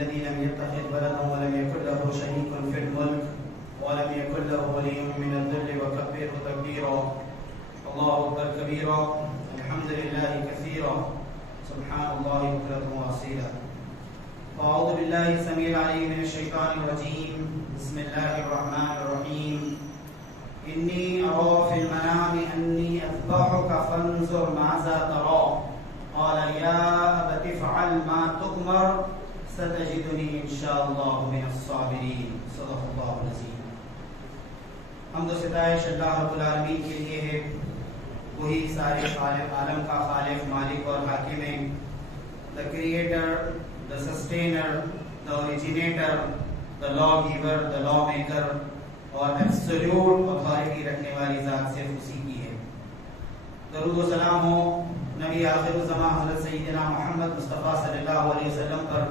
الذي لم يتخذ ولدا ولم يكن له شريك في الملك ولم يكن له ولي من الذل وكبره تكبيرا. الله أكبر كبيرا، الحمد لله كثيرا، سبحان الله بكرة وأصيلا. أعوذ بالله السميع العليم من الشيطان الرجيم. بسم الله الرحمن الرحيم. إني أرى في المنام أني أذبحك فانظر ماذا ترى قال يا أبت افعل ما تؤمر ستجدني إن شاء الله من الصابرين. صدق الله العظيم. حمد و ستائش اللہ رب العالمین کے لیے ہے، وہی سارے عالم کا خالق، مالک اور حاکم ہے. The creator, the sustainer, the originator, the lawgiver, the lawmaker اور absolute authority رکھنے والی ذات صرف اسی کی ہے. درود و سلام ہو نبی آخر الزمان حضرت سیدنا محمد مصطفیٰ صلی اللہ علیہ وسلم پر،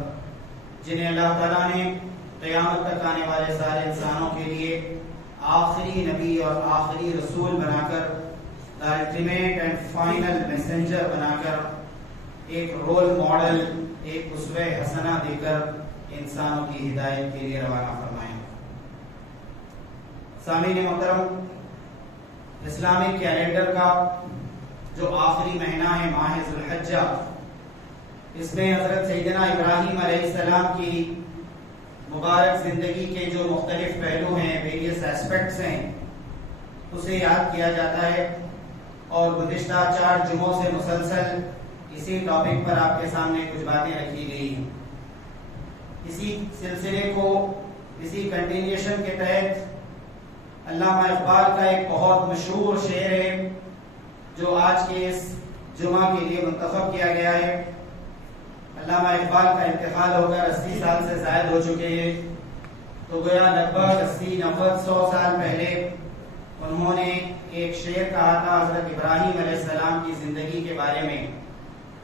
جنہیں اللہ تعالیٰ نے قیامت تک آنے والے سارے انسانوں کے لیے آخری نبی اور آخری رسول بنا کر، the ultimate and final messenger بنا کر، ایک رول ماڈل، ایک اسوہ حسنہ دے کر انسانوں کی ہدایت کے لیے روانہ فرمائیں. سامعین محترم، اسلامک کیلنڈر کا جو آخری مہینہ ہے ماہ ذو الحجہ، اس میں حضرت سیدنا ابراہیم علیہ السلام کی مبارک زندگی کے جو مختلف پہلو ہیں، ویریس ایسپیکٹس ہیں، اسے یاد کیا جاتا ہے. اور گزشتہ 4 جمعوں سے مسلسل اسی ٹاپک پر آپ کے سامنے کچھ باتیں رکھی گئی ہیں. اسی سلسلے کو، اسی کنٹینیوشن کے تحت علامہ اقبال کا ایک بہت مشہور شعر ہے جو آج کے اس جمعہ کے لیے منتخب کیا گیا ہے. علامہ اقبال کا انتقال ہو کر 80 سال سے زائد ہو چکے ہیں، تو گویا لگ بھگ 80، 90، 100 سال پہلے انہوں نے ایک شعر کہا تھا حضرت ابراہیم علیہ السلام کی زندگی کے بارے میں،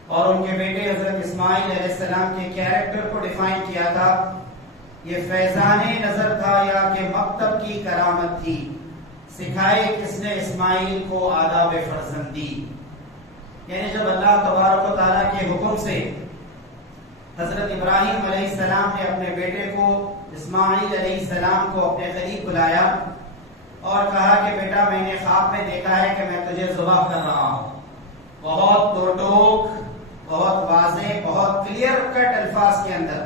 اور ان کے بیٹے حضرت اسماعیل علیہ السلام کے کیریکٹر کو ڈیفائن کیا تھا. یہ فیضان نظر تھا یا کہ مکتب کی کرامت تھی، سکھائے کس نے اسماعیل کو آداب فرزندی. یعنی جب اللہ تبارک و تعالیٰ کے حکم سے حضرت ابراہیم علیہ السلام نے اپنے بیٹے کو اسماعیل علیہ السلام کو اپنے قریب بلایا اور کہا کہ بیٹا میں نے خواب میں دیکھا ہے کہ میں تجھے ذبح کر رہا ہوں، بہت دو ٹوک، بہت واضح، بہت کلیئر کٹ الفاظ کے اندر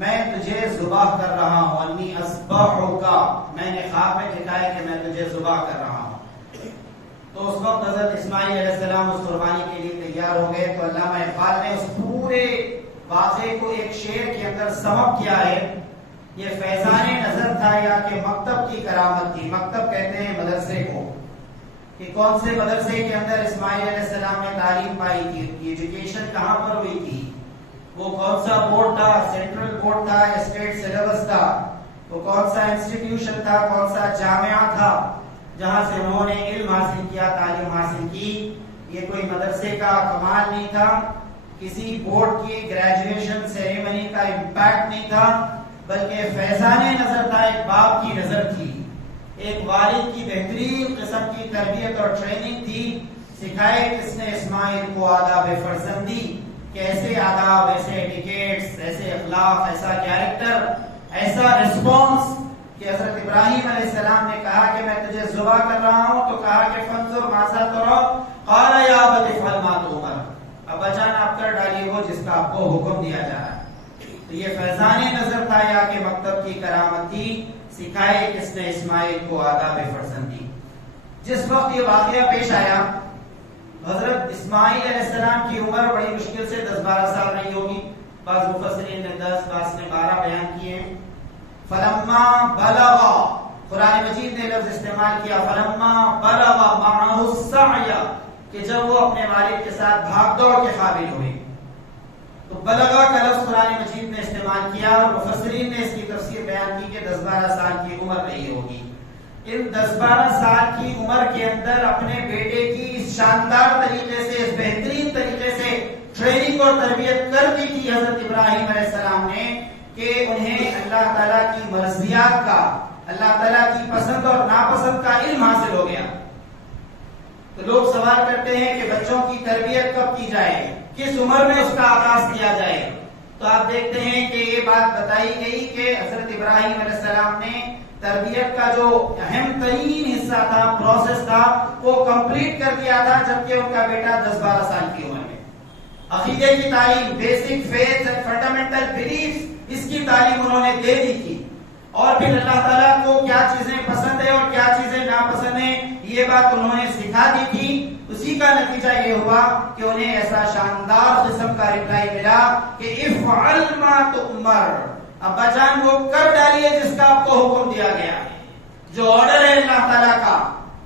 میں تجھے ذبح کر رہا ہوں. انی اذبحک، میں نے خواب میں دیکھا ہے کہ میں تجھے ذبح کر رہا ہوں. تو اس وقت حضرت اسماعیل علیہ السلام اس قربانی کے لیے تیار ہو گئے. تو علامہ اقبال نے اس پورے واقعے کو ایک شعر کے اندر سمپ کیا ہے. یہ فیضان نظر تھا یا کہ مکتب کی کرامت تھی. مکتب کہتے ہیں مدرسے کو، کہ کون سے مدرسے کے اندر اسماعیل علیہ السلام نے تعلیم پائی تھی، ایجوکیشن کہاں پر ہوئی تھی، وہ کون سا بورڈ تھا، سینٹرل بورڈ تھا، اسٹیٹ سلیبس تھا، وہ کون سا انسٹیٹیوشن تھا، کون سا جامعہ تھا جہاں سے انہوں نے علم حاصل کیا، تعلیم حاصل کی. یہ کوئی مدرسے کا کمال نہیں تھا، کسی بورڈ کی گریجویشن سیریمنی کا امپیکٹ نہیں تھا، بلکہ فیضان نظر تھا، ایک باپ کی نظر تھی، ایک والد کی بہترین قسم کی تربیت اور ٹریننگ تھی. سکھائے کس نے اسماعیل کو آداب فرزندی، کیسے آداب، ایسے ایٹیکیٹس، ایسے اخلاق، ایسا کیریکٹر، ایسا رسپانس کہ حضرت ابراہیم علیہ السلام نے کہا کہ میں تجھے ذبح کر رہا ہوں، تو کہا کہ فانظر ماذا ترى قال یا ابت افعل ما تؤمر، ابا جان آپ کر ڈالیے وہ جس کا آپ کو حکم دیا جا رہا ہے. تو یہ فیضان نظر تھا یا کہ مکتب کی کرامت تھی، سکھائے کس نے اسماعیل کو آداب فرزندی. جس وقت یہ واقعہ پیش آیا، حضرت اسماعیل علیہ السلام کی عمر بڑی مشکل سے 10-12 سال رہی ہوگی. بعض مفسرین نے 10، بعض نے 12 بیان کیے ہیں. فلما بلغ، قرآن مجید نے لفظ استعمال کیا فلما بلغ معه السعی، کہ جب وہ اپنے والد کے ساتھ بھاگ دوڑ کے قابل ہوئے. تو بلغا کا لفظ قرآن مجید نے استعمال کیا اور مفسرین نے اس کی تفسیر بیان کی کہ 10-12 سال کی عمر رہی ہوگی. ان 10-12 سال کی عمر کے اندر اپنے بیٹے کی اس شاندار طریقے سے، اس بہترین طریقے سے ٹریننگ اور تربیت کر دی تھی حضرت ابراہیم علیہ السلام نے کہ انہیں اللہ تعالیٰ کی مرضیات کا، اللہ تعالیٰ کی پسند اور ناپسند کا علم حاصل ہو گیا. تو لوگ سوال کرتے ہیں کہ بچوں کی تربیت کب کی جائے، کس عمر میں اس کا آغاز کیا جائے. تو آپ دیکھتے ہیں کہ یہ بات بتائی گئی کہ حضرت ابراہیم علیہ السلام نے تربیت کا جو اہم ترین حصہ تھا، پروسیس تھا، وہ کمپلیٹ کر دیا تھا جبکہ ان کا بیٹا 10-12 سال کی عمر میں۔ عقیدے کی تعلیم، بیسک فیتھ اینڈ فنڈامنٹل بلیفز، اس کی تعلیم انہوں نے دے دی تھی، اور پھر اللہ تعالیٰ کو کیا چیزیں پسند ہیں اور کیا چیزیں ناپسند ہیں یہ بات انہوں نے سکھا دی تھی۔ اسی کا نتیجہ یہ ہوا کہ انہیں ایسا شاندار قسم کا رپلائی ملا کہ افعل ما تؤمر، ابا جان وہ کر ڈالیے جس کا آپ کو حکم دیا گیا ہے، جو آرڈر ہے اللہ تعالیٰ کا،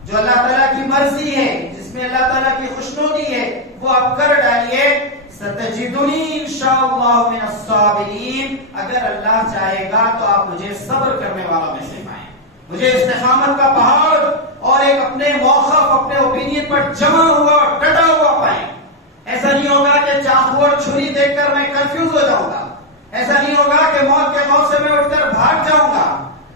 جو اللہ تعالیٰ کی مرضی ہے، جس میں اللہ تعالیٰ کی خوشنودی ہے، وہ آپ کر ڈالیے۔ ستجدنی انشاءاللہ من الصابرین، اگر اللہ چاہے گا تو آپ مجھے صبر کرنے والوں میں سے پائیں، مجھے استقامت کا پہاڑ اور ایک اپنے موقف، اپنے اوپینین پر جمع ہوا ڈٹا ہوا پائیں۔ ایسا نہیں ہوگا کہ چاقو اور چھری دیکھ کر میں کنفیوز ہو جاؤں گا، ایسا نہیں ہوگا کہ موت کے خوف سے میں اٹھ کر بھاگ جاؤں گا،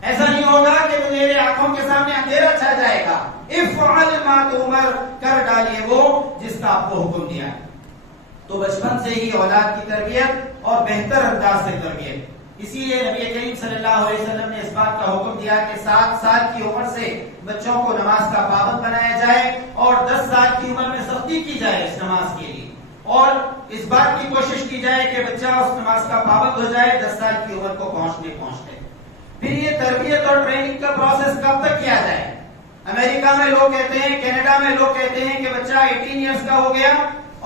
ایسا نہیں ہوگا کہ میرے آنکھوں کے سامنے اندھیرا چھا جائے گا۔ افعل ما تؤمر، کر ڈالیے وہ جس کا آپ کو حکم دیا ہے۔ تو بچپن سے ہی اولاد کی تربیت اور بہتر انداز سے تربیت، اسی لیے نبی کریم صلی اللہ علیہ وسلم نے اس بات کا حکم دیا کہ 7 سال کی عمر سے بچوں کو نماز کا پابند بنایا جائے اور 10 سال کی عمر میں سختی کی جائے اس نماز کے لیے، اور اس بات کی کوشش کی جائے کہ بچہ اس نماز کا پابند ہو جائے 10 سال کی عمر کو پہنچتے۔ پھر یہ تربیت اور ٹریننگ کا پروسیس کب تک کیا جائے؟ امریکہ میں لوگ کہتے ہیں، کینیڈا میں لوگ کہتے ہیں کہ بچہ 18 ایئرس کا ہو گیا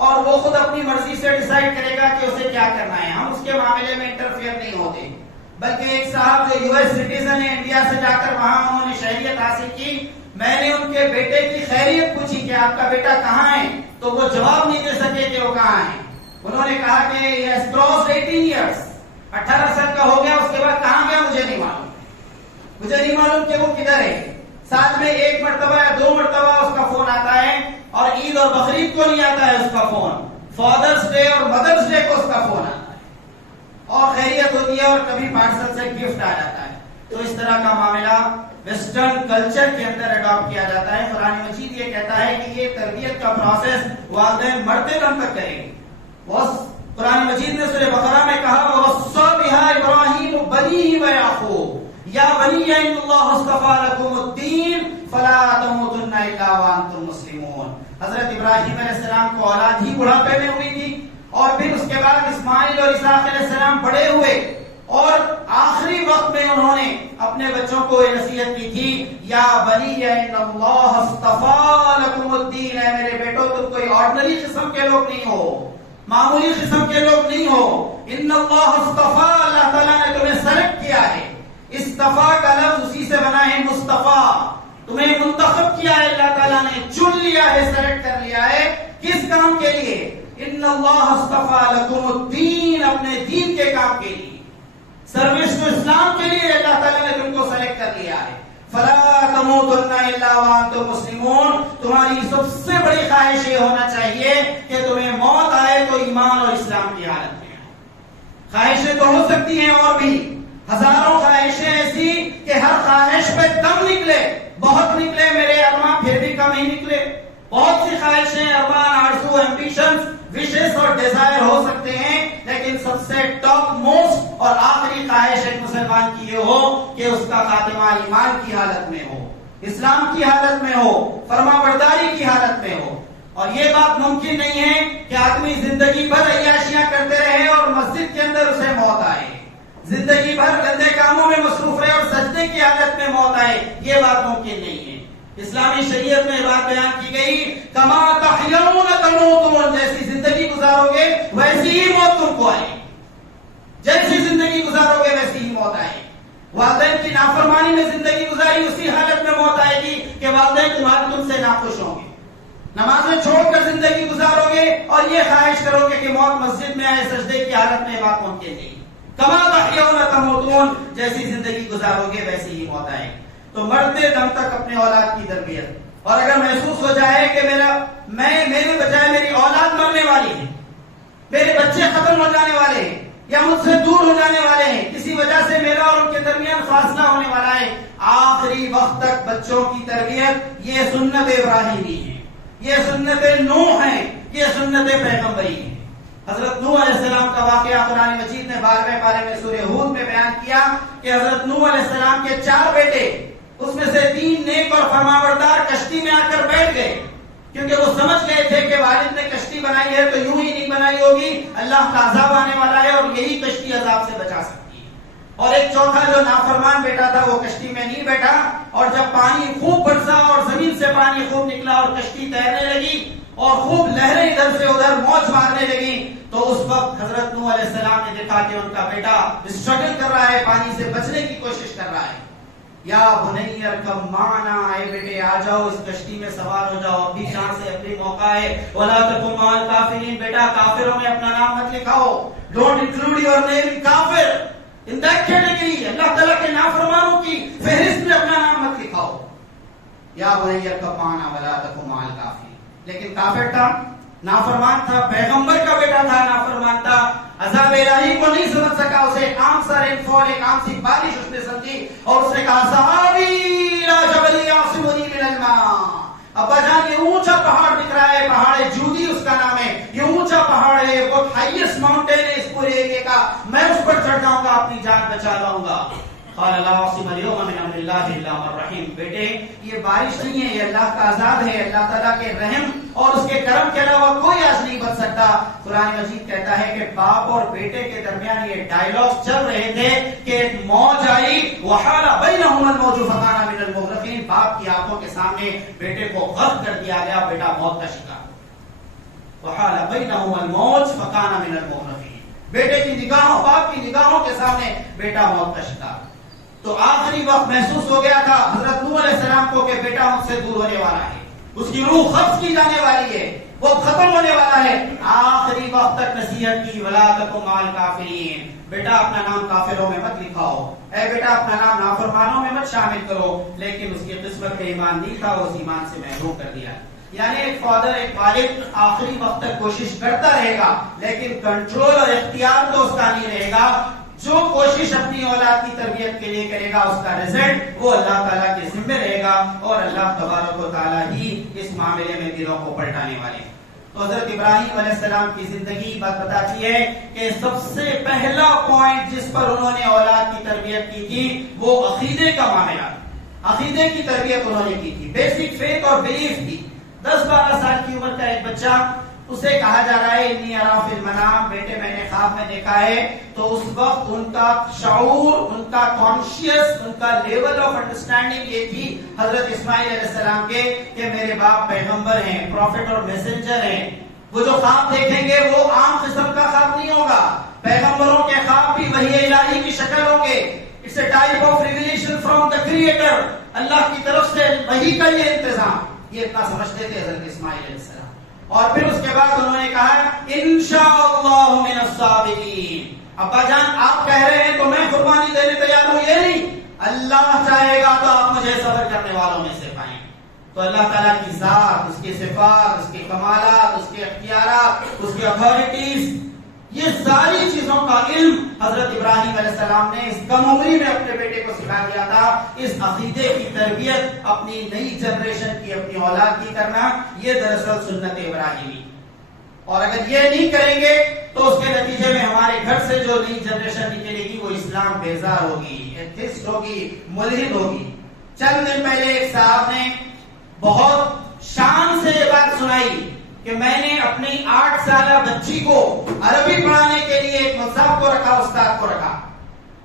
اور وہ خود اپنی مرضی سے ڈیسائیڈ کرے گا کہ اسے کیا کرنا ہے، ہم اس کے معاملے میں انٹرفیئر نہیں ہوتے۔ بلکہ ایک صاحب جو US سٹیزن ہے، انڈیا سے جا کر وہاں انہوں نے شہریت حاصل کی، میں نے ان کے بیٹے کی خیریت پوچھی کہ آپ کا بیٹا کہاں ہے، تو وہ جواب نہیں دے سکے کہ وہ کہاں ہے۔ انہوں نے کہا کہ he has crossed 18 years، 18 سال کا ہو گیا، اس کے بعد کہاں گیا مجھے نہیں معلوم کہ وہ کدھر ہے۔ ساتھ میں 1 مرتبہ یا 2 مرتبہ اس کا فون آتا ہے، اور عید اور بقرعید کو نہیں آتا ہے اس کا فون، فادرز ڈے اور مدرز ڈے کو اس کا فون آتا ہے، اور خیریت ہوتی ہے اور کبھی پارسل سے گفٹ آ جاتا ہے۔ تو اس طرح کا معاملہ ویسٹرن کلچر کے اندر اڈاپٹ کیا جاتا ہے۔ قرآن مجید یہ کہتا ہے کہ یہ تربیت کا پروسیس والدین مرتے دم تک کریں گے۔ قرآن مجید نے سورہ بقرہ میں کہا وَوَصَّى بِهَا إِبْرَاهِيمُ بَنِيهِ وَيَعْقُوبُ يَا بَنِيَّ إِنَّ اللَّهَ اصْطَفَى لَكُمُ الدِّينَ فَلَا تَمُوتُنَّ إِلَّا وَأَنْتُمْ مُسْلِمُونَ۔ حضرت ابراہیم علیہ السلام کو اولاد ہی بڑھاپے میں ہوئی تھی، اور پھر اس کے بعد اسماعیل اور اسحاق علیہ السلام بڑے ہوئے، اور آخری وقت میں انہوں نے اپنے بچوں کو یہ نصیحت کی تھی یا بنی ان اللہ اصطفیٰ لکم الدین، اے میرے بیٹو تم کوئی آرڈنری قسم کے لوگ نہیں ہو، معمولی قسم کے لوگ نہیں ہو، ان اللہ اصطفیٰ، اللہ تعالیٰ نے تمہیں سلیکٹ کیا ہے۔ استفاء کا لفظ اسی سے بنا ہے مصطفیٰ، تمہیں منتخب کیا ہے اللہ تعالیٰ نے، چن لیا ہے، سلیکٹ کر لیا ہے، کس کام کے لیے؟ ان اللہ اصطفیٰ لکم الدین، اپنے دین کے کام کے لیے، سروس ٹو اسلام کے لیے اللہ تعالیٰ نے تم کو سلیکٹ کر لیا ہے۔ فلا تموتن الا وانتم مسلمون، تمہاری سب سے بڑی خواہش یہ ہونا چاہیے کہ تمہیں موت آئے تو ایمان اور اسلام کی حالت میں آئے۔ خواہشیں تو ہو سکتی ہیں اور بھی ہزاروں خواہشیں ایسی کہ ہر خواہش پہ دم نکلے، بہت نکلے میرے ارمان پھر بھی کم ہی نکلے۔ بہت سی خواہشیں، ارمان، آرزو، ایمبیشنز، وشز اور ڈیزائر ہو سکتے ہیں، لیکن سب سے ٹاپ موسٹ اور آخری خواہش ایک مسلمان کی یہ ہو کہ اس کا خاتمہ ایمان کی حالت میں ہو، اسلام کی حالت میں ہو، فرما برداری کی حالت میں ہو۔ اور یہ بات ممکن نہیں ہے کہ آدمی زندگی بھر عیاشیاں کرتے رہے اور مسجد کے اندر اسے موت آئے، زندگی بھر گندے کاموں میں مصروف رہے اور سجدے کی حالت میں موت آئے، یہ بات ممکن نہیں ہے۔ اسلامی شریعت میں بات بیان کی گئی کما تحیون تموتون، جیسی زندگی گزارو گے ویسی ہی موت تم کو آئے، جیسی زندگی گزارو گے ویسی ہی موت آئے۔ والدین کی نافرمانی میں زندگی گزاری، اسی حالت میں موت آئے گی کہ والدین تم سے ناخوش ہوں گے۔ نمازیں چھوڑ کر زندگی گزارو گے اور یہ خواہش کرو گے کہ موت مسجد میں آئے، سجدے کی حالت میں بات ممکن نہیں۔ کما تحیون تموتون، جیسی زندگی گزارو گے ویسی ہی موت آئے۔ تو مرتے دم تک اپنے اولاد کی تربیت، اور اگر محسوس ہو جائے کہ میرے بجائے میری اولاد مرنے والی ہے، میرے بچے ختم ہو جانے والے ہیں یا مجھ سے دور ہو جانے والے ہیں، کسی وجہ سے میرا اور ان کے درمیان فاصلہ ہونے والا ہے، آخری وقت تک بچوں کی تربیت یہ سنت ابراہیمی ہے، یہ سنت نوح ہے، یہ سنت پیغمبری ہے۔ حضرت نوح علیہ السلام کا واقعہ قرآن مجید نے 12ویں پارے میں سورہ ہود میں بیان کیا کہ حضرت نوح علیہ السلام کے 4 بیٹے، اس میں سے 3 نیک اور فرمانبردار کشتی میں آ کر بیٹھ گئے، کیونکہ وہ سمجھ گئے تھے کہ والد نے کشتی بنائی ہے تو یوں ہی نہیں بنائی ہوگی، اللہ کا عذاب آنے والا ہے اور یہی کشتی عذاب سے بچا سکتی ہے۔ اور ایک چوتھا جو نافرمان بیٹا تھا وہ کشتی میں نہیں بیٹھا، اور جب پانی خوب برسا اور زمین سے پانی خوب نکلا اور کشتی تیرنے لگی اور خوب لہریں ادھر سے ادھر موج مارنے لگی، تو اس وقت حضرت نوح علیہ السلام نے دیکھا کہ ان کا بیٹا اسٹرگل کر رہا ہے، پانی سے بچنے کی کوشش کر رہا ہے۔ یا بنی ارکب معنا، اے بیٹے آ جاؤ اس کشتی میں سوار ہو جاؤ، اپنی جان سے اپنی موقع ہے۔ ولا تکن مع الکافرین، بیٹا کافروں میں اپنا نام مت لکھاؤ، ڈونٹ انکلوڈ یور نیم ان کافر، ان دیٹ کیٹیگری، اللہ تعالیٰ کے نافرمانوں کی فہرست میں اپنا نام مت لکھاؤ۔ یا بنی ارکب معنا ولا تکن مع الکافرین، لیکن کافر تھا، نافرمان تھا، پیغمبر کا بیٹا تھا، نافرمان تھا، عذاب الہی کو نہیں سمجھ سکا، اسے ایک عام سا رین فال، ایک عام سی بارش اس نے سمجھی اور اس نے کہا سآوی الی جبل یعصمنی من الماء۔ ابا جان یہ اونچا پہاڑ دکھ رہا ہے، پہاڑ جودی اس کا نام ہے، یہ اونچا پہاڑ ہے، بہت ہائیسٹ ماؤنٹین ہے اس پورے ایریا کا، میں اس پر چڑھ جاؤں گا، اپنی جان بچا لاؤں گا۔ قال لا عاصم اليوم من امر الله الا من رحم، بیٹے یہ بارش نہیں ہے، یہ اللہ کا عذاب ہے، اللہ تعالیٰ کے رحم اور اس کے کرم کے علاوہ کوئی آج نہیں بچ سکتا۔ قرآن مجید کہتا ہے کہ باپ اور بیٹے کے درمیان یہ ڈائیلاگ چل رہے تھے کہ ایک موج آئی، وحال بینہم الموج فکان من المغرقین، باپ کی آنکھوں کے سامنے بیٹے کو غرق کر دیا گیا، بیٹا موت کا شکار۔ وحال بینہم الموج فکان من المغرقین، بیٹے کی نگاہوں، باپ کی نگاہوں کے سامنے بیٹا موت کا شکار۔ تو آخری وقت محسوس ہو گیا تھا حضرت نوح علیہ السلام کو کہ بیٹا مجھ سے دور ہونے والا ہے، اس کی روح قبض کی جانے والی ہے، وہ ختم ہونے والا ہے۔ آخری وقت تک نصیحت کی، ولا تکن مع الکافرین، بیٹا اپنا نام کافروں میں مت لکھاؤ، اے بیٹا اپنا نام نافرمانوں میں مت شامل کرو، لیکن اس کی قسمت کا ایمان نہیں تھا، وہ اس ایمان سے محروم کر دیا۔ یعنی ایک فادر، ایک والد آخری وقت تک کوشش کرتا رہے گا، لیکن کنٹرول اور اختیار تو اس کا نہیں رہے گا۔ جو کوشش اپنی اولاد کی تربیت کے لیے کرے گا اس کا رزلٹ وہ اللہ تعالیٰ کے ذمہ رہے گا، اور اللہ تبارک و تعالیٰ ہی اس معاملے میں دلوں کو پلٹانے والے ہیں۔ تو حضرت ابراہیم علیہ السلام کی زندگی بات بتاتی ہے کہ سب سے پہلا پوائنٹ جس پر انہوں نے اولاد کی تربیت کی تھی وہ عقیدے کا معاملہ، عقیدے کی تربیت انہوں نے کی تھی، بیسک فیتھ اور بلیف کی۔ 10-12 سال کی عمر کا ایک بچہ، اسے کہا جا رہا ہے انی ارا فی المنام، بیٹے میں نے خواب میں دیکھا ہے، تو اس وقت ان کا شعور، ان کا کانشیس، ان کا لیول آف انڈرسٹینڈنگ یہ تھی حضرت اسماعیل علیہ السلام کے کہ میرے باپ پیغمبر ہیں، پروفٹ اور میسنجر ہیں، وہ جو خواب دیکھیں گے وہ عام قسم کا خواب نہیں ہوگا، پیغمبروں کے خواب بھی وحی الہی کی شکل ہوں گے، it's a type of revelation from the creator, Allah کی طرف سے وحی کا یہ انتظام، یہ اتنا سمجھتے تھے حضرت اسماعیل علیہ السلام۔ اور پھر اس کے بعد انہوں نے کہا انشاءاللہ من الصابرین، ابا جان آپ کہہ رہے ہیں تو میں قربانی دینے تیار ہوں، یہ نہیں، اللہ چاہے گا تو آپ مجھے صبر کرنے والوں میں سے پائیں۔ تو اللہ تعالیٰ کی ذات، اس کی صفات، اس کے کمالات، اس کے اختیارات، اس کی اتھارٹیز، یہ ساری چیزوں کا علم حضرت ابراہیم علیہ السلام نے اس کم عمری میں اپنے بیٹے کو سکھا دیا تھا۔ اس عقیدے کی تربیت اپنی نئی جنریشن کی، اپنی اولاد کی کرنا، یہ دراصل سنت ابراہیمی، اور اگر یہ نہیں کریں گے تو اس کے نتیجے میں ہمارے گھر سے جو نئی جنریشن نکلے گی وہ اسلام بیزار ہوگی، ایتھسٹ ہوگی، ملحد ہوگی۔ چند دن پہلے ایک صاحب نے بہت شان سے یہ بات سنائی کہ میں نے اپنی 8 سالہ بچی کو عربی پڑھانے کے لیے ایک مولوی صاحب کو رکھا، استاد کو رکھا،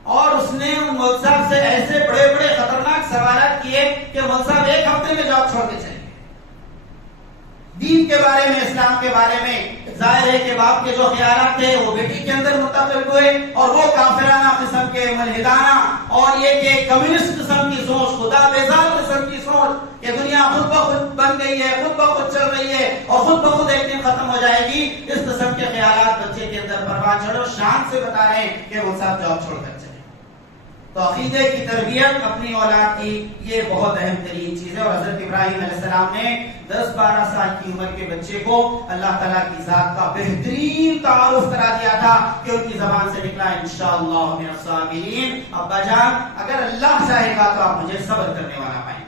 اور اس نے ان مولوی صاحب سے ایسے بڑے بڑے خطرناک سوالات کیے کہ مولوی صاحب ایک ہفتے میں جاب چھوڑ کے چلے گئے۔ دین کے بارے میں، اسلام کے بارے میں ظاہر ہے کہ باپ کے جو خیالات تھے وہ بیٹی کے اندر منتقل ہوئے، اور وہ کافرانہ قسم کے، ملحدانہ، اور یہ کہ کمیونسٹ قسم کی سوچ، خدا بیزار قسم کی سوچ کہ دنیا خود بخود بن گئی ہے، خود بخود چل رہی ہے اور خود بخود ایک دن ختم ہو جائے گی، اس قسم کے خیالات بچے کے اندر پروان چڑھو، شان سے بتا رہے ہیں کہ وہ صاحب جاب چھوڑ کر چلے۔ تو عقیدے کی تربیت اپنی اولاد کی یہ بہت اہم ترین چیز ہے، اور حضرت ابراہیم علیہ السلام نے 10-12 سال کی عمر کے بچے کو اللہ تعالیٰ کی ذات کا بہترین تعارف کرا دیا تھا کہ ان کی زبان سے نکلا انشاءاللہ من الصابرین، ابا جان اگر اللہ چاہے گا تو آپ مجھے صبر کرنے والا پائیں۔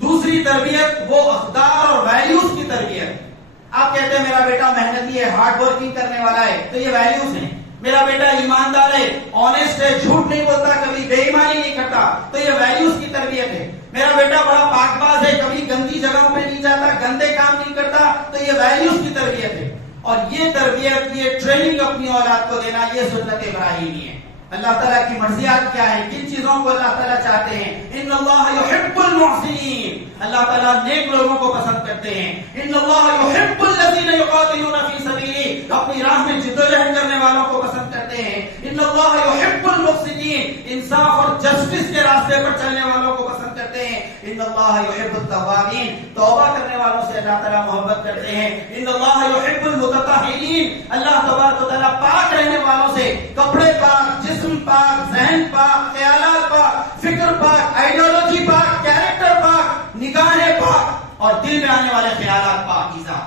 دوسری تربیت وہ اقدار اور ویلیوز کی تربیت۔ آپ کہتے ہیں میرا بیٹا محنتی ہے، ہارڈ ورکنگ کرنے والا ہے، تو یہ ویلیوز ہیں. میرا بیٹا ایماندار ہے، آنےسٹ ہے، جھوٹ نہیں بولتا، کبھی بے ایمانی نہیں کرتا، تو یہ ویلیوز کی تربیت ہے. میرا بیٹا بڑا پاک باز ہے، کبھی گندی جگہوں پہ نہیں جاتا، گندے کام نہیں کرتا، تو یہ ویلیوز کی تربیت ہے. اور یہ تربیت، یہ ٹریننگ اپنی اولاد کو دینا، یہ سنت ابراہیمی ہے. اللہ تعالیٰ کی مرضیات کیا ہے، کن چیزوں کو اللہ تعالیٰ چاہتے ہیں؟ ان اللہ یحب المحسنین، اللہ تعالیٰ نیک لوگوں کو پسند کرتے ہیں. ان اللہ یحب الذین یقاتلون فی سبیلہ، اپنی راہ میں جدوجہد کرنے والوں کو پسند کرتے ہیں. ان اللہ یحب المقسطین، انصاف اور جسٹس کے راستے پر چلنے والوں کو پسند کرتے ہیں. ان اللہ یحب التوابین، توبہ کرنے والوں سے اللہ تعالیٰ محبت کرتے ہیں. ان اللہ یحب المتطہرین، اللہ تبارک و تعالیٰ پاک رہنے والوں سے، کپڑے پاک، جسم پاک، ذہن پاک، خیالات پاک، فکر پاک، آئیڈیالوجی پاک، کیریکٹر پاک، نگاہیں پاک اور دل میں آنے والے خیالات پاکیزہ،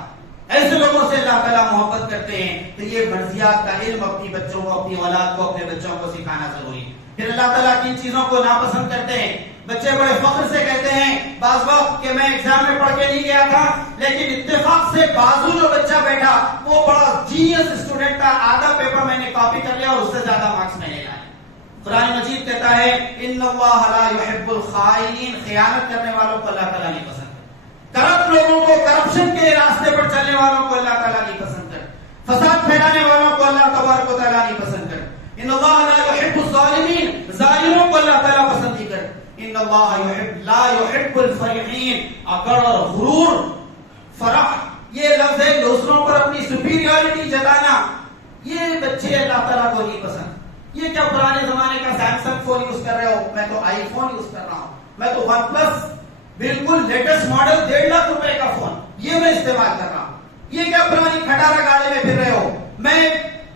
ایسے لوگوں سے اللہ تعالیٰ محبت کرتے ہیں. تو یہ مرضیات کا علم اپنی بچوں کو، اپنی اولاد کو، اپنے بچوں کو سکھانا ضروری ہے. پھر اللہ تعالیٰ کن چیزوں کو ناپسند کرتے ہیں؟ بچے بڑے فخر سے کہتے ہیں بعض وقت کہ میں ایگزام میں پڑھ کے نہیں گیا تھا، لیکن اتفاق سے بازو جو بچہ بیٹھا وہ بڑا جینیس اسٹوڈنٹ تھا، آدھا پیپر میں نے کاپی کر لیا اور اس سے زیادہ مارکس میں نے لائے. قرآن مجید کہتا ہے ان اللہ لا يحب الخائنین، خیانت کرنے والوں کو اللہ تعالیٰ نہیں پسند. کرپٹ لوگوں کو، کرپشن کے راستے پر چلنے والوں کو اللہ تعالیٰ نہیں پسند کر. فساد پھیلانے والوں کو اللہ تبارک و تعالیٰ نہیں پسند کر. ان اللہ لا يحب الظالمین، ظالموں کو اللہ تعالیٰ پسند نہیں کر. ان اللہ لا يحب الفرحین، اکڑ اور غرور، فرح، یہ لفظ ہے دوسروں پر اپنی سپیریورٹی جتانا، یہ بچے اللہ تعالیٰ کو نہیں پسند. یہ کیا پرانے زمانے کا سیمسنگ فون یوز کر رہے ہو؟ میں تو آئی فون یوز کر رہا ہوں، میں تو ون پلس بالکل لیٹسٹ ماڈل 1.5 لاکھ روپے کا فون یہ میں استعمال کر رہا ہوں. یہ کیا پرانی کھٹارا گاڑی میں پھر رہے ہو؟ میں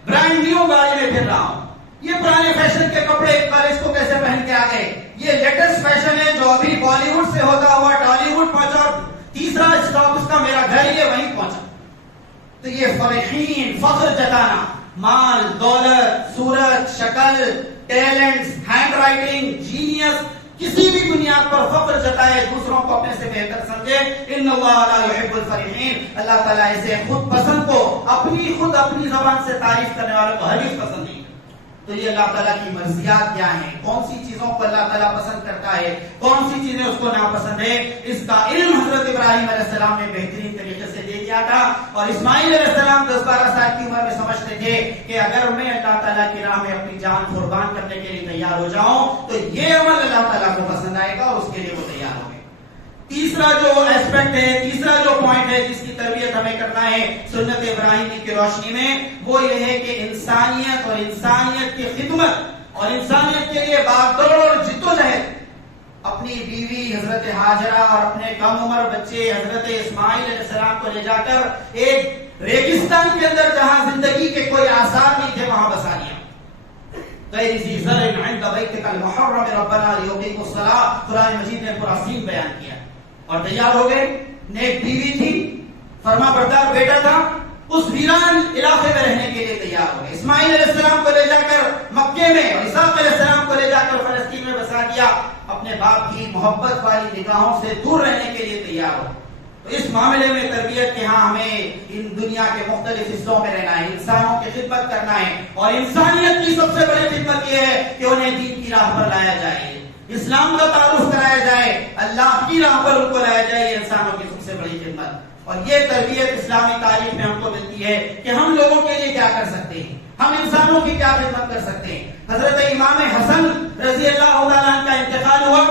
برانڈ نیو گاڑی میں پھر رہا ہوں. یہ پرانے فیشن کے کپڑے کالج کو کیسے پہن کے آ گئے؟ یہ لیٹسٹ فیشن ہے جو ابھی بالی ووڈ سے ہوتا ہوا ٹالی ووڈ پہنچا اور تیسرا اسٹاپ اس کا میرا گھر ہی ہے، وہیں پہنچا. تو یہ فرحین، فخر جتانا، مال، دولت، صورت، شکل، ٹیلنٹس، ہینڈ رائٹنگ، جینیس، کسی بھی بنیاد پر فخر جتائے، دوسروں کو اپنے سے بہتر سمجھے. ان اللہ لا يحب الفرحین، اللہ تعالیٰ اسے خود پسند کو، اپنی زبان سے تعریف کرنے والوں کو ہرگز پسند نہیں. تو یہ اللہ تعالیٰ کی مرضیات کیا ہیں، کون سی چیزوں کو اللہ تعالیٰ پسند کرتا ہے، کون سی چیزیں اس کو ناپسند ہے، اس کا علم حضرت ابراہیم علیہ السلام نے بہترین طریقے سے دے دیا تھا. اور اسماعیل علیہ السلام 10-12 سال کی عمر میں سمجھتے تھے کہ اگر میں اللہ تعالیٰ کی راہ میں اپنی جان قربان کرنے کے لیے تیار ہو جاؤں تو یہ عمل اللہ تعالیٰ کو پسند آئے گا اور اس کے لیے وہ تیار ہو گئے. تیسرا جو ایسپیکٹ ہے، تیسرا جو پوائنٹ ہے جس کی تربیت ہمیں کرنا ہے سنت ابراہیمی کی روشنی میں، وہ یہ ہے کہ انسانیت اور انسانیت کی خدمت اور انسانیت کے لیے بھاگ دوڑ اور جدوجہد. اپنی بیوی حضرت ہاجرہ اور اپنے کم عمر بچے حضرت اسماعیل علیہ السلام کو لے جا کر ایک ریگستان کے اندر جہاں زندگی کے کوئی آثار نہیں تھے وہاں بسا لیا. غیر ذی زرع عند بیتک المحرم ربنا لیقیموا الصلاۃ، قرآن مجید نے پورا سین بیان کیا. اور تیار ہو گئے. نیک بیوی تھی، فرما بردار بیٹا تھا، اس ویران علاقے میں رہنے کے لیے تیار ہو گئے. اسماعیل علیہ السلام کو لے جا کر مکے میں اور اسحاق علیہ السلام کو لے جا کر فلسطین میں بسا دیا. اپنے باپ کی محبت والی نگاہوں سے دور رہنے کے لیے تیار ہو. تو اس معاملے میں تربیت کے ہاں ہمیں ان دنیا کے مختلف حصوں میں رہنا ہے، انسانوں کی خدمت کرنا ہے. اور انسانیت کی سب سے بڑی خدمت یہ ہے کہ انہیں دین کی راہ پر لایا جائے، اسلام کا تعارف کرایا جائے، اللہ کی راہ پر ان کو لایا جائے. یہ انسانوں کی سب سے بڑی خدمت. اور یہ تربیت اسلامی تاریخ میں ہم کو ملتی ہے کہ ہم لوگوں کے لیے کیا کر سکتے ہیں، ہم انسانوں کی کیا خدمت کر سکتے ہیں. حضرت امام حسن رضی اللہ تعالیٰ عنہ کا انتقال ہوا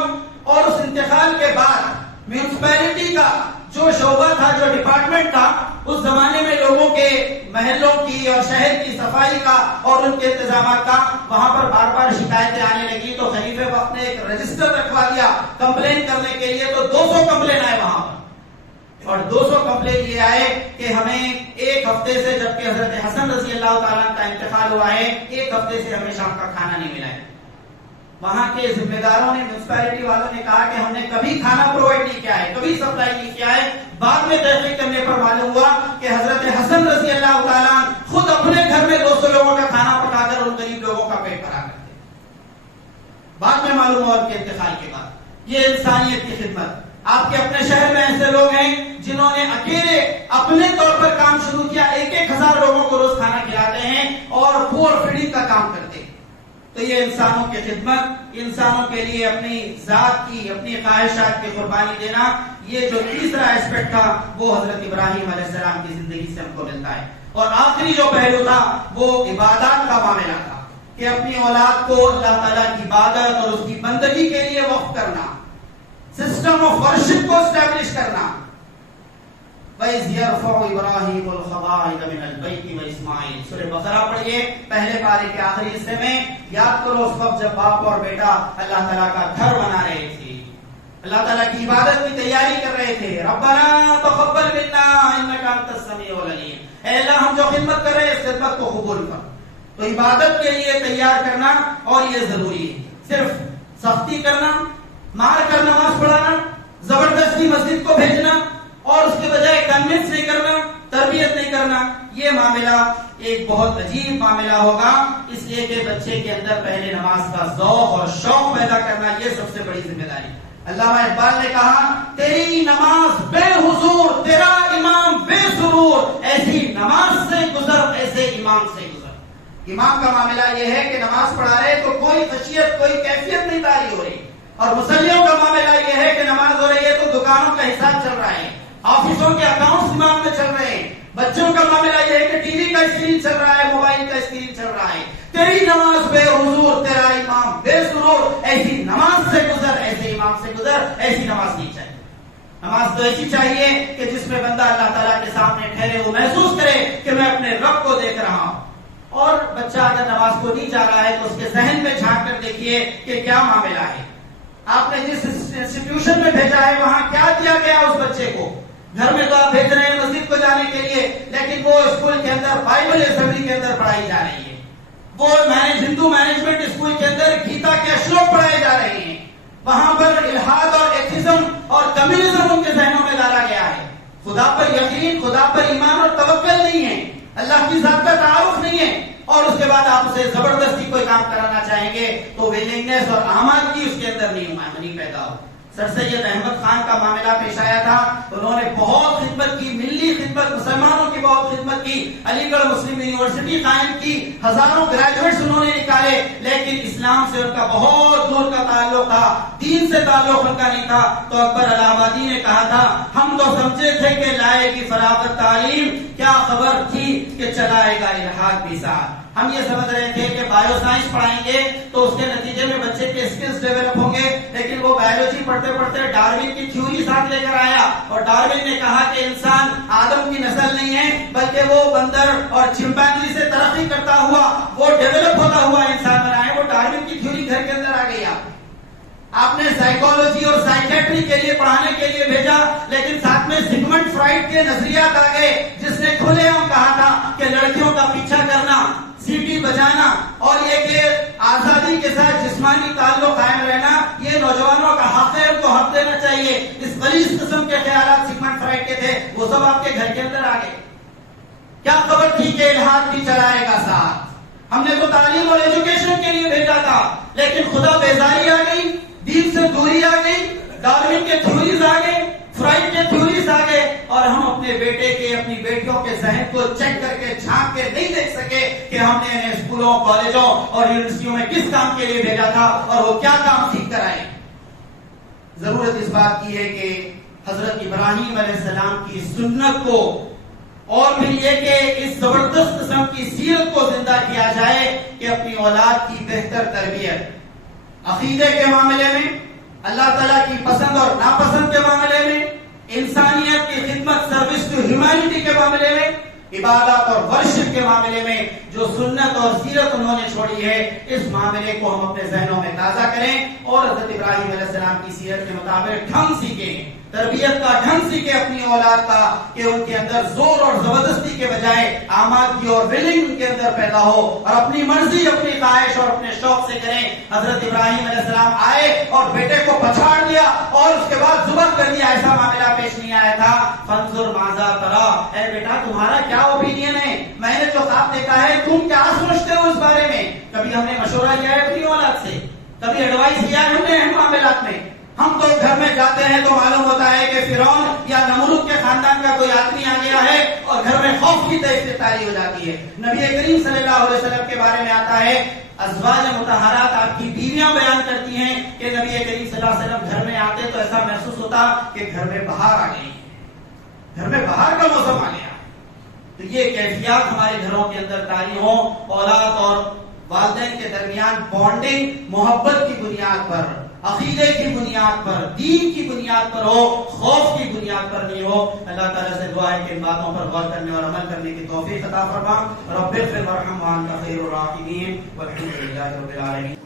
اور اس انتقال کے بعد میونسپیلٹی کا جو شعبہ تھا، جو ڈپارٹمنٹ تھا، اس زمانے میں لوگوں کے محلوں کی اور شہر کی صفائی کا اور ان کے انتظامات کا وہاں پر بار بار شکایتیں آنے لگی. تو خلیفہ وقت نے ایک رجسٹر رکھوا دیا کمپلین کرنے کے لیے. تو 200 کمپلین آئے وہاں پر، اور 200 کمپلین یہ آئے کہ ہمیں ایک ہفتے سے، جبکہ حضرت حسن رضی اللہ تعالیٰ کا انتقال ہوا ہے، ایک ہفتے سے ہمیں شام کا کھانا نہیں ملا ہے. وہاں کے ذمہ داروں نے، میونسپیلٹی والوں نے کہا کہ ہم نے کبھی کھانا پرووائڈ نہیں کیا ہے، کبھی سپلائی نہیں کیا ہے. بعد میں تحقیق کرنے پر معلوم ہوا کہ حضرت حسن رضی اللہ تعالیٰ خود اپنے گھر میں 200 لوگوں کا کھانا پکا کر ان غریب لوگوں کا پیٹ بھرا کرتے. بعد میں معلوم ہوا ان کے انتقال کے بعد. یہ انسانیت کی خدمت. آپ کے اپنے شہر میں ایسے لوگ ہیں جنہوں نے اکیلے اپنے طور پر کام شروع کیا، 1,000 لوگوں کو روز کھانا کھلاتے ہیں اور پور فیڈنگ کا کام کرتے ہیں۔ تو یہ انسانوں کی خدمت، انسانوں کے لیے اپنی ذات کی، اپنی خواہشات کی قربانی دینا، یہ جو تیسرا ایسپیکٹ تھا وہ حضرت ابراہیم علیہ السلام کی زندگی سے ہم کو ملتا ہے۔ اور آخری جو پہلو تھا وہ عبادات کا معاملہ تھا کہ اپنی اولاد کو اللہ تعالیٰ کی عبادت اور اس کی بندگی کے لیے وقف کرنا، سسٹم آف ورشپ کو اسٹیبلش کرنا۔ وَإِذْ يَرْفَعُ إِبْرَاهِيمُ الْقَوَاعِدَ مِنَ الْبَيْتِ وَإِسْمَاعِيلُ، سورہ بقرہ پڑھیے پہلے پارے کے آخری حصے میں، یاد کرو اس وقت جب باپ اور بیٹا اللہ تعالیٰ کا گھر بنا رہے تھے، اللہ تعالیٰ کی عبادت کی تیاری کر رہے تھے۔ ربنا تقبل منا انک انت السمیع العلیم، اے اللہ ہم جو خدمت کر رہے ہیں اس خدمت کو قبول کر۔ تو عبادت کے لیے تیار کرنا، اور یہ ضروری ہے۔ صرف سختی کرنا، مار کر نماز پڑھانا، زبردستی مسجد کو بھیجنا اور اس کے بجائے کنونس نہیں کرنا، تربیت نہیں کرنا، یہ معاملہ ایک بہت عجیب معاملہ ہوگا، اس لیے کہ بچے کے اندر پہلے نماز کا ذوق اور شوق پیدا کرنا یہ سب سے بڑی ذمہ داری۔ علامہ اقبال نے کہا تیری نماز بے حضور، تیرا امام بے سرور، ایسی نماز سے گزر، ایسے امام سے گزر۔ امام کا معاملہ یہ ہے کہ نماز پڑھا رہے تو کوئی خشیت، کوئی کیفیت نہیں طاری ہو رہی، اور مصلیوں کا معاملہ یہ ہے کہ نماز ہو رہی ہے تو دکانوں کا حساب چل رہا ہے، آفسوں کے اکاؤنٹس امام میں چل رہے ہیں، بچوں کا معاملہ یہ ہے کہ ٹی وی کا اسکرین چل رہا ہے، موبائل کا اسکرین چل رہا ہے۔ تیری نماز بے حضور، تیرا امام بے سرور، ایسی نماز سے گزر، ایسے امام سے گزر، ایسی نماز نہیں چاہیے۔ نماز تو ایسی چاہیے کہ جس میں بندہ اللہ تعالیٰ کے سامنے ٹھہرے وہ محسوس کرے کہ میں اپنے رب کو دیکھ رہا ہوں۔ اور بچہ اگر نماز کو نہیں جا رہا ہے تو اس کے ذہن میں جھانک کر دیکھیے کہ کیا معاملہ ہے، آپ نے جس انسٹیٹیوشن میں بھیجا ہے وہاں کیا دیا گیا اس بچے کو۔ گھر میں تو آپ بھیج رہے ہیں مسجد کو جانے کے لیے، لیکن وہ اسکول کے اندر بائبل اسمبلی کے اندر پڑھائی جا رہی ہے، وہ ہندو مینجمنٹ اسکول کے اندر گیتا کے اشلوک پڑھائے جا رہے ہیں، وہاں پر الحاد اور ایتھیزم اور کمیونزم ان کے ذہنوں میں ڈالا گیا ہے۔ خدا پر یقین، خدا پر ایمان اور توکل نہیں ہے، اللہ کی ذات کا تعارف نہیں ہے، اور اس کے بعد آپ اسے زبردستی کوئی کام کرانا چاہیں گے تو ویلنگنس اور آمادگی اس کے اندر نہیں پیدا ہو۔ سر سید احمد خان کا معاملہ پیش آیا تھا، انہوں نے بہت خدمت کی، ملی خدمت، مسلمانوں کی بہت خدمت کی، علی گڑھ مسلم یونیورسٹی قائم کی، ہزاروں گریجویٹس انہوں نے نکالے، لیکن اسلام سے ان کا بہت دور کا تعلق تھا، دین سے تعلق ان کا نہیں تھا۔ تو اکبر الہ آبادی نے کہا تھا ہم تو سمجھے تھے کہ لائے گی فراغت تعلیم، کیا خبر تھی کہ چلائے گا الحاد بھی ساتھ۔ ہم یہ سمجھ رہے تھے کہ بایو سائنس پڑھائیں گے تو اس کے نتیجے میں بچے کے اسکلز ڈیولپ ہوں گے، لیکن وہ بایولوجی پڑھتے پڑھتے ڈارون کی تھیوری ساتھ لے کر آیا، اور ڈارون نے کہا کہ انسان آدم کی نسل نہیں ہے بلکہ وہ بندر اور چمپینزی سے ترقی کرتا ہوا، وہ ڈیولپ ہوتا ہوا انسان بنا ہے۔ وہ ڈارون کی تھیوری گھر کے اندر آ گئی۔ آپ نے سائیکالوجی اور سائیکیٹری کے لیے پڑھانے کے لیے بھیجا، لیکن ساتھ میں سگمنڈ فرائڈ کے نظریات آ گئے جس نے کھلے عام کہا تھا کہ لڑکیوں کا پیچھا کرنا، سیٹی بجانا اور یہ کہ آزادی کے ساتھ جسمانی تعلق قائم رہنا یہ نوجوانوں کا حق ہے، ان کو حق دینا چاہیے۔ اس غلیظ قسم کے خیالات سگمنڈ فرائڈ کے تھے، وہ سب آپ کے گھر کے اندر آ گئے۔ کیا خبر تھی کہ الحاد بھی چلائے گا ساتھ؟ ہم نے تو تعلیم اور ایجوکیشن کے لیے بھیجا تھا، لیکن خدا بیزاری آ گئی، دین سے دوری آ گئی، ڈارون کے تھیوریز آ گئے، فرائڈ کے تھیوریز آ گئے، اور ہم اپنے بیٹے کے، اپنی بیٹیوں کے ذہن کو چیک کر کے، جھانک کے نہیں دیکھ سکے کہ ہم نے انہیں اسکولوں، کالجوں اور یونیورسٹیوں میں کس کام کے لیے بھیجا تھا اور وہ کیا کام سیکھ کر آئے۔ ضرورت اس بات کی ہے کہ حضرت ابراہیم علیہ السلام کی سنت کو اور پھر یہ کہ اس زبردست قسم کی سیرت کو زندہ کیا جائے کہ اپنی اولاد کی بہتر تربیت عقیدے کے معاملے میں، اللہ تعالیٰ کی پسند اور ناپسند کے معاملے میں، انسانیت کی خدمت، سروس ٹو ہیومینٹی کے معاملے میں، عبادات اور ورشپ کے معاملے میں جو سنت اور سیرت انہوں نے چھوڑی ہے، اس معاملے کو ہم اپنے ذہنوں میں تازہ کریں اور حضرت ابراہیم علیہ السلام کی سیرت کے مطابق ڈھنگ سیکھیں، تربیت کا ڈھنگ سیکھیں اپنی اولاد کا، کہ ان کے اندر زور اور زبردستی کے بجائے آمادگی اور ولنگ ان کے اندر پیدا ہو، اور اپنی مرضی، اپنی خواہش اور اپنے شوق سے کریں۔ حضرت ابراہیم علیہ السلام آئے اور بیٹے کو پچھاڑ دیا اور اس کے بعد ذبح کر دیا، ایسا معاملہ پیش نہیں آیا تھا۔ فانظر ماذا تری، اے بیٹا تمہارا کیا اوپینین ہے، میں نے جو خواب دیکھا ہے تم کیا سوچتے ہو اس بارے میں؟ کبھی ہم نے مشورہ لیا ہے اپنی اولاد سے، کبھی ایڈوائس لیا ہے ہم نے اہم معاملات میں؟ ہم تو گھر میں جاتے ہیں تو معلوم ہوتا ہے کہ فرعون یا نمرود کے خاندان کا کوئی آدمی آ گیا ہے اور گھر میں خوف کی تیز تاری ہو جاتی ہے. نبی کریم صلی اللہ علیہ وسلم کے بارے میں آتا ہے ازواج مطہرات آپ کی بیویاں بیان کرتی ہیں کہ نبی کریم صلی اللہ علیہ وسلم گھر میں آتے تو ایسا محسوس ہوتا کہ گھر میں بہار آ گئی ہے، گھر میں بہار کا موسم آ گیا. تو یہ کیفیات ہمارے گھروں کے اندر طاری ہوں، اولاد اور والدین کے درمیان بانڈنگ محبت کی بنیاد پر، عقیدے کی بنیاد پر، دین کی بنیاد پر ہو، خوف کی بنیاد پر نہیں ہو. اللہ تعالیٰ سے دعا ہے کہ ان باتوں پر غور کرنے اور عمل کرنے کی توفیق عطا فرما. رب اغفر وارحم وانت خیر الراحمین والحمد للہ رب العالمین.